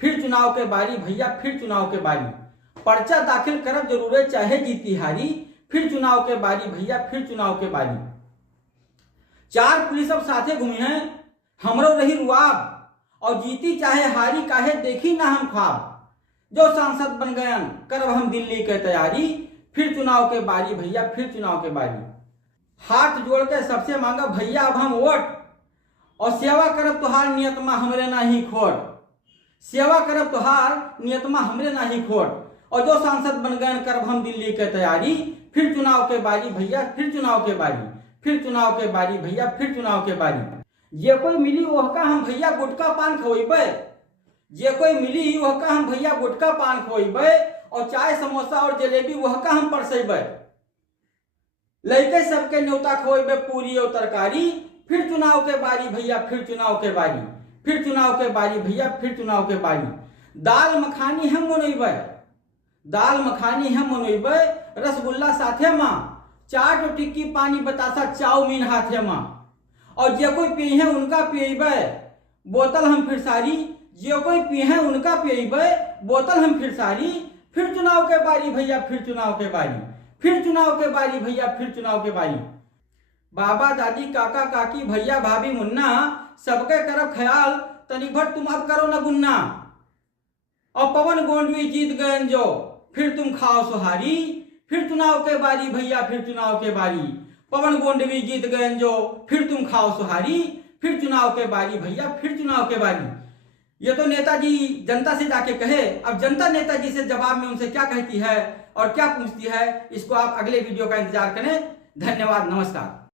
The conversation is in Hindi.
फिर चुनाव के बारी भैया, फिर चुनाव के बारी। पर्चा दाखिल करब जरूरे चाहे जीती हारी, फिर चुनाव के बारी भैया, फिर चुनाव के बारी। 4 पुलिस अब साथे घूमी हैं, हमरो रही रुआब, और जीती चाहे हारी काहे देखी ना हम ख्वाब। जो सांसद बन गए करब हम दिल्ली के तैयारी, फिर चुनाव के बारी भैया, फिर चुनाव के बारी। हाथ जोड़ के सबसे मांगा भैया अब हम वोट, और सेवा करब तुहार नियतमा हमरे ना ही खोट। सेवा करब तुहार नियतमा हमरे ना ही खोट, और जो सांसद बन गए करब हम दिल्ली के तैयारी, फिर चुनाव के बारी भैया, फिर चुनाव के बारी। फिर चुनाव के बारी भैया, फिर चुनाव के बारी। जे कोई मिली वहका हम भैया गुटका पान खवेबे, जे कोई मिली वहका हम भैया गुटका पान खवेबे, और चाय समोसा और जलेबी वहका हम परसेबे। लड़के सबके न्योता खवेबे पूरी और तरकारी, फिर चुनाव के बारी भैया, फिर चुनाव के बारी। फिर चुनाव के बारी भैया, फिर चुनाव के बारी। दाल मखानी हम मनोइबे, दाल मखानी हम मनोइबे, रसगुल्ला साथे माँ, चाट और टिक्की पानी बतासा चाउमीन हाथे माँ। और जे कोई पिए उनका पिएबे बोतल हम फिर सारी, जे कोई पिए उनका पिएबे बोतल हम फिर सारी। फिर चुनाव के बारी भैया, फिर चुनाव के बारी। फिर चुनाव के बारी भैया, फिर चुनाव के बारी। बाबा दादी काका काकी भैया भाभी मुन्ना, सबके करब ख्याल तनिक भर तुम अब करो न गुन्ना। और पवन गोंडवी जीत गए जो, फिर तुम खाओ सुहारी, फिर चुनाव के बारी भैया, फिर चुनाव के बारी। पवन गोंडवी जीत गए जो, फिर तुम खाओ सुहारी, फिर चुनाव के बारी भैया, फिर चुनाव के बारी। ये तो नेताजी जनता से जाके कहे, अब जनता नेताजी से जवाब में उनसे क्या कहती है और क्या पूछती है, इसको आप अगले वीडियो का इंतजार करें। धन्यवाद, नमस्कार।